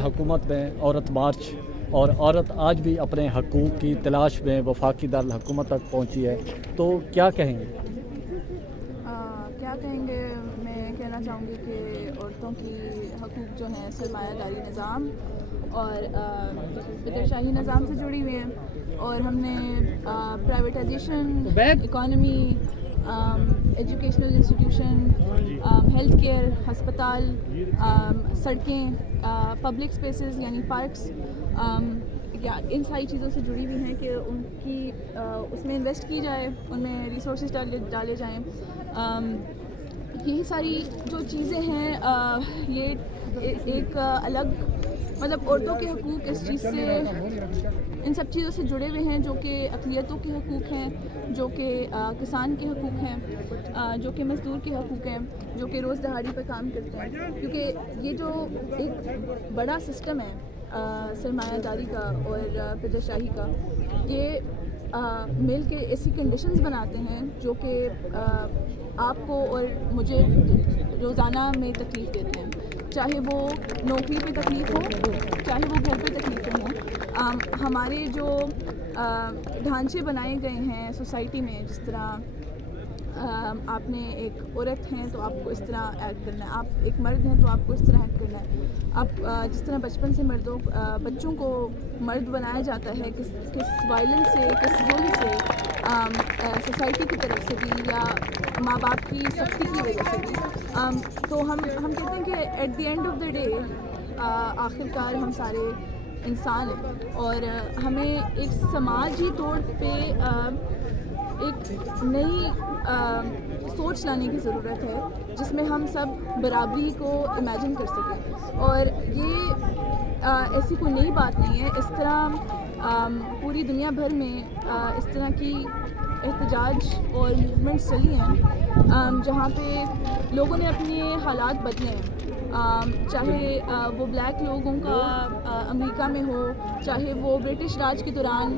हुकूमत में औरत मार्च और औरत आज भी अपने हकूक़ की तलाश में वफाकी दारुल हुकूमत तक पहुंची है, तो क्या कहेंगे? क्या कहेंगे, मैं कहना चाहूँगी कि औरतों की हकूक़ जो हैं सरमायादारी निज़ाम और फितरशाही निज़ाम से जुड़ी हुई हैं, और हमने privatisation, economy, educational institution, health care, हस्पताल, सड़कें, पब्लिक स्पेसेस यानी पार्क्स, या इन सारी चीज़ों से जुड़ी हुई हैं कि उनकी उसमें इन्वेस्ट की जाए, उनमें रिसोर्सेज डाले जाएँ। यही सारी जो चीज़ें हैं, ये एक अलग मतलब औरतों के हकूक़ इस चीज़ से, इन सब चीज़ों से जुड़े हुए हैं, जो कि अक़लियतों के हकूक़ हैं, जो कि किसान के हकूक़ हैं, जो कि मज़दूर के हकूक़ हैं, जो कि रोज़ दहाड़ी पर काम करते हैं। क्योंकि ये जो एक बड़ा सिस्टम है सरमायादारी का और फितरशाही का, ये मिल के ऐसी कंडीशंस बनाते हैं जो कि आपको और मुझे रोज़ाना में तकलीफ़ देते हैं, चाहे वो नौकरी पे तकलीफ़ हो, चाहे वो घर पे तकलीफ़ें हों। हमारे जो ढांचे बनाए गए हैं सोसाइटी में, जिस तरह आपने एक औरत हैं तो आपको इस तरह एक्ट करना है, आप एक मर्द हैं तो आपको इस तरह एक्ट करना है। आप जिस तरह बचपन से बच्चों को मर्द बनाया जाता है, किस वायलेंस से, किस जुल्म से, सोसाइटी की तरफ से भी या माँ बाप की सख्ती की वजह से भी, तो हम कहते हैं कि at the end of the day आखिरकार हम सारे इंसान हैं, और हमें एक समाजी तौर पे एक नई सोच लाने की ज़रूरत है, जिसमें हम सब बराबरी को इमेजिन कर सकें। और ये ऐसी कोई नई बात नहीं है। इस तरह पूरी दुनिया भर में इस तरह की एहतजाज और मूवमेंट्स चली हैं, जहाँ पे लोगों ने अपने हालात बदले हैं, चाहे वो ब्लैक लोगों का अमेरिका में हो, चाहे वो ब्रिटिश राज के दौरान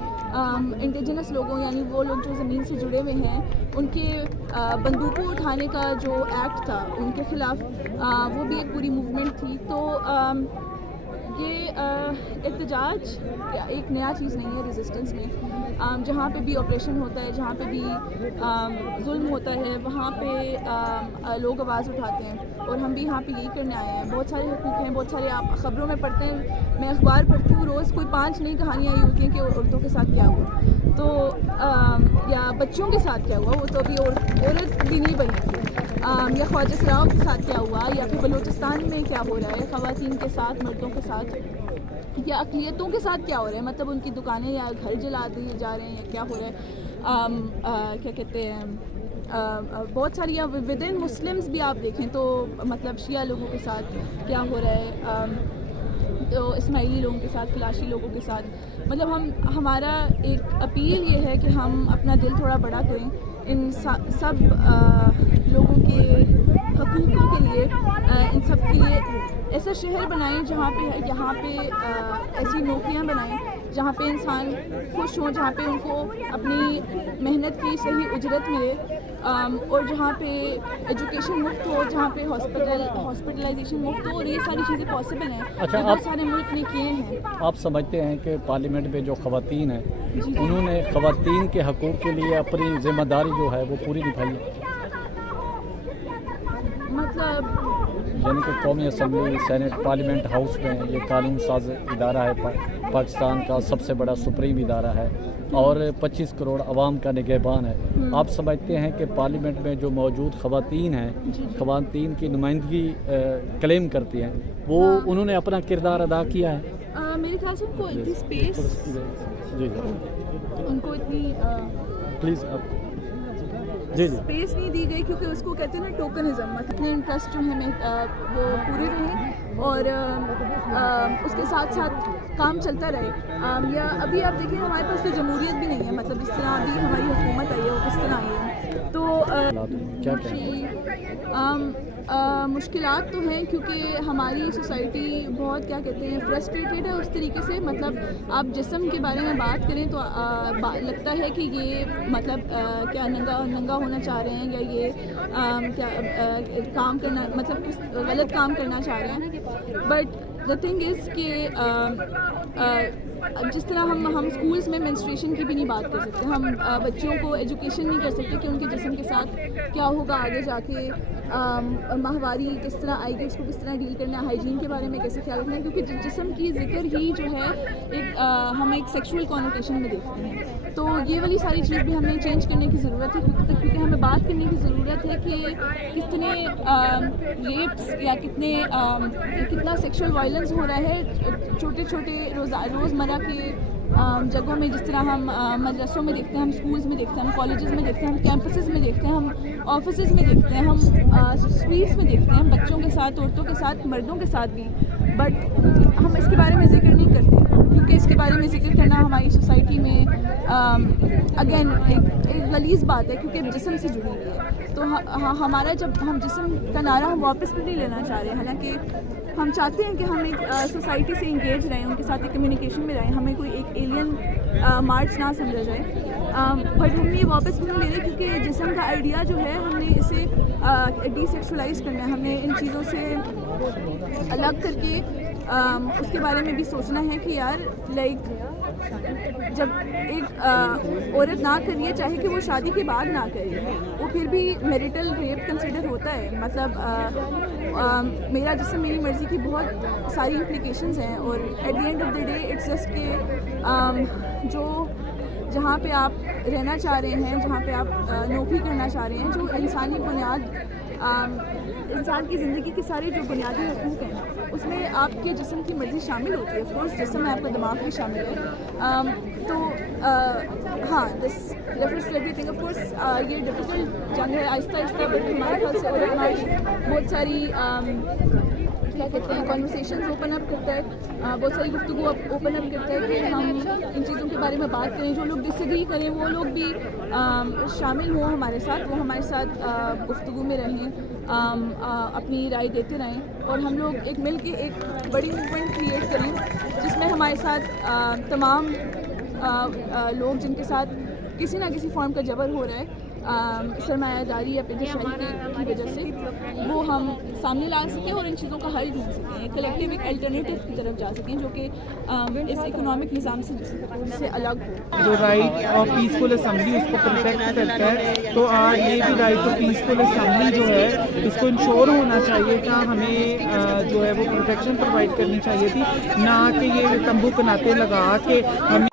इंडिजिनस लोगों यानी वो लोग जो ज़मीन से जुड़े हुए हैं, उनके बंदूकों उठाने का जो एक्ट था उनके ख़िलाफ़, वो भी एक पूरी मूवमेंट थी। तो ये एहतजाज एक नया चीज़ नहीं है रेजिस्टेंस में। जहाँ पे भी ऑपरेशन होता है, जहाँ पे भी जुल्म होता है, वहाँ पे लोग आवाज़ उठाते हैं, और हम भी यहाँ पे यही करने आए हैं। बहुत सारे हकूक़ हैं, बहुत सारे आप ख़बरों में पढ़ते हैं, मैं अखबार पढ़ती हूँ, रोज़ कोई 5 नई कहानियाँ आई होती हैं कि औरतों के साथ क्या हुआ, तो या बच्चों के साथ क्या हुआ, वो तो अभी औरत भी नहीं बनी थी, या ख्वाजा सराओं के साथ क्या हुआ, या फिर बलूचिस्तान में क्या हो रहा है ख़वातीन के साथ, मर्दों के साथ, या अक़लियतों के साथ क्या हो रहा है, मतलब उनकी दुकानें या घर जला दिए जा रहे हैं, या क्या हो रहा है। क्या कहते हैं, बहुत सारी या विद इन मुस्लिम्स भी आप देखें तो मतलब शिया लोगों के साथ क्या हो रहा है, तो इस्माइली लोगों के साथ, खिलाशी लोगों के साथ। मतलब हमारा एक अपील ये है कि हम अपना दिल थोड़ा बड़ा करें, इन सब लोगों के हकूक़ों के लिए, इन सब के लिए ऐसा शहर बनाएं जहाँ पे यहाँ पे ऐसी नौकरियाँ बनाएं जहाँ पे इंसान खुश हों, जहाँ पे उनको अपनी मेहनत की सही उजरत मिले, और जहाँ पे एजुकेशन मुफ्त हो, जहाँ पे हॉस्पिटलाइजेशन मुफ्त हो, और ये सारी चीज़ें पॉसिबल हैं। अच्छा, बहुत सारे मुल्क ने किए हैं। आप समझते हैं कि पार्लियामेंट में जो ख़वातीन हैं, उन्होंने ख़वातीन के हकूक़ के लिए अपनी ज़िम्मेदारी जो है वो पूरी निभाई है? मतलब यानी कि कौमी असम्बली, सेनेट, पार्लियामेंट हाउस में ये कानून साज इदारा है, पाकिस्तान का सबसे बड़ा सुप्रीम इदारा है, और 25 करोड़ आवाम का निगहबान है। आप समझते हैं कि पार्लियामेंट में जो मौजूद ख़वातीन हैं, ख़वातीन की नुमाइंदगी क्लेम करती हैं, वो उन्होंने अपना किरदार अदा किया है? मेरे ख्याल से उनको इतनी स्पेस, जी उनको इतनी प्लीज़ आप जी स्पेस नहीं दी गई, क्योंकि उसको कहते हैं ना टोकनिज़म, मतलब अपने इंटरेस्ट जो है वो पूरे रहें, और उसके साथ साथ काम चलता रहे। या अभी आप देखिए हमारे पास तो जमहूरियत भी नहीं है, मतलब जिस तरह अभी हमारी हुकूमत आई है वो किस तरह आई है, तो क्या مشکلات تو ہیں کیونکہ ہماری سوسائٹی بہت کیا کہتے ہیں فرسٹریٹڈ ہے اس طریقے سے. مطلب آپ جسم کے بارے میں بات کریں تو لگتا ہے کہ یہ مطلب کیا ننگا ہونا چاہ رہے ہیں یا یہ کیا کام کرنا مطلب کس غلط کام کرنا چاہ رہے ہیں. بٹ دا تھنگ از کہ جس طرح ہم اسکولس میں منسٹریشن کی بھی نہیں بات کر سکتے, ہم بچوں کو ایجوکیشن نہیں کر سکتے کہ ان کے جسم کے ساتھ کیا ہوگا آگے جا کے, ماہواری کس طرح آئے گی, اس کو کس طرح ڈیل کرنا ہے, ہائیجین کے بارے میں کیسے خیال رکھنا ہے, کیونکہ جسم کی ذکر ہی جو ہے ایک ہم ایک سیکشول کونوٹیشن میں دیکھتے ہیں. تو یہ والی ساری چیز بھی ہمیں چینج کرنے کی ضرورت ہے کیونکہ ہمیں بات کرنے کی ضرورت ہے کہ کتنے ریپس یا کتنا سیکشول وائلنس ہو رہا ہے چھوٹے چھوٹے روزمرہ کے جگہوں میں, جس طرح ہم مدرسوں میں دیکھتے ہیں, ہم اسکولز میں دیکھتے ہیں, ہم کالجز میں دیکھتے ہیں, ہم کیمپسز میں دیکھتے ہیں, ہم آفسز میں دیکھتے ہیں, ہم اسٹریٹس میں دیکھتے ہیں, ہم بچوں کے ساتھ, عورتوں کے ساتھ, مردوں کے ساتھ بھی. بٹ ہم اس کے بارے میں ذکر نہیں کرتے کیونکہ اس کے بارے میں ذکر کرنا ہماری سوسائٹی میں اگین ایک غلیظ بات ہے کیونکہ جسم سے جڑی ہوئی ہے. تو ہمارا جب ہم جسم کا نعرہ ہم واپس نہیں لینا چاہ رہے, حالانکہ ہم چاہتے ہیں کہ ہم ایک سوسائٹی سے انگیج رہیں, ان کے ساتھ ایک کمیونیکیشن میں رہیں, ہمیں کوئی ایک ایلین مارچ نہ سمجھا جائے. بٹ ہم یہ واپس نہیں لے رہے کیونکہ جسم کا آئیڈیا جو ہے ہم نے اسے ڈی سیکشولائز کرنا ہے, ہم نے ان چیزوں سے الگ کر کے اس کے بارے میں بھی سوچنا ہے کہ یار لائک جب ایک عورت نہ کریے, چاہے کہ وہ شادی کے بعد نہ کرے, وہ پھر بھی میریٹل ریپ کنسیڈر ہوتا ہے. مطلب میرا جسم میری مرضی کی بہت ساری امپلیکیشنز ہیں, اور at the end of the day it's just کہ جو جہاں پہ آپ رہنا چاہ رہے ہیں, جہاں پہ آپ نوکری کرنا چاہ رہے ہیں, جو انسانی بنیاد انسان کی زندگی کے سارے جو بنیادی حقوق ہیں اس میں آپ کے جسم کی مرضی شامل ہوتی ہے. آف کورس جسم میں آپ کا دماغ بھی شامل ہے. تو ہاں دس ریفرز ٹو ایوری تھنگ. آف کورس یہ ڈیفیکلٹ جنگ ہے آہستہ آہستہ, بٹ ہمارے خیال سے آرگنائز بہت ساری کیا کہتے ہیں کانورسیشنز اوپن اپ کرتا ہے, بہت ساری گفتگو اوپن اپ کرتا ہے کہ ہم ان چیزوں کے بارے میں بات کریں. جو لوگ ڈس ایگری کریں وہ لوگ بھی شامل ہوں ہمارے ساتھ, وہ ہمارے ساتھ گفتگو میں رہیں, اپنی رائے دیتے رہیں, اور ہم لوگ ایک مل کے ایک بڑی موومنٹ کریٹ کریں جس میں ہمارے ساتھ تمام لوگ جن کے ساتھ کسی نہ کسی فارم کا جبر ہو رہا ہے سرمایہ داری یا پیدل شہری کی وجہ سے, وہ ہم سامنے لا سکیں اور ان چیزوں کا حل ڈھونڈ سکیں, کلیکٹیو ایک الٹرنیٹیو کی طرف جا سکیں جو کہ اس اکنامک نظام سے الگ ہو. جو رائٹ آف پیسفل اسمبلی اس کو پروٹیکٹ کرتا ہے, تو آج یہ بھی رائٹ آف پیسفل اسمبلی جو ہے اس کو انشور ہونا چاہیے تھا, ہمیں جو ہے وہ پروٹیکشن پرووائڈ کرنی چاہیے تھی, نہ کہ یہ تمبو کناتے لگا کے ہمیں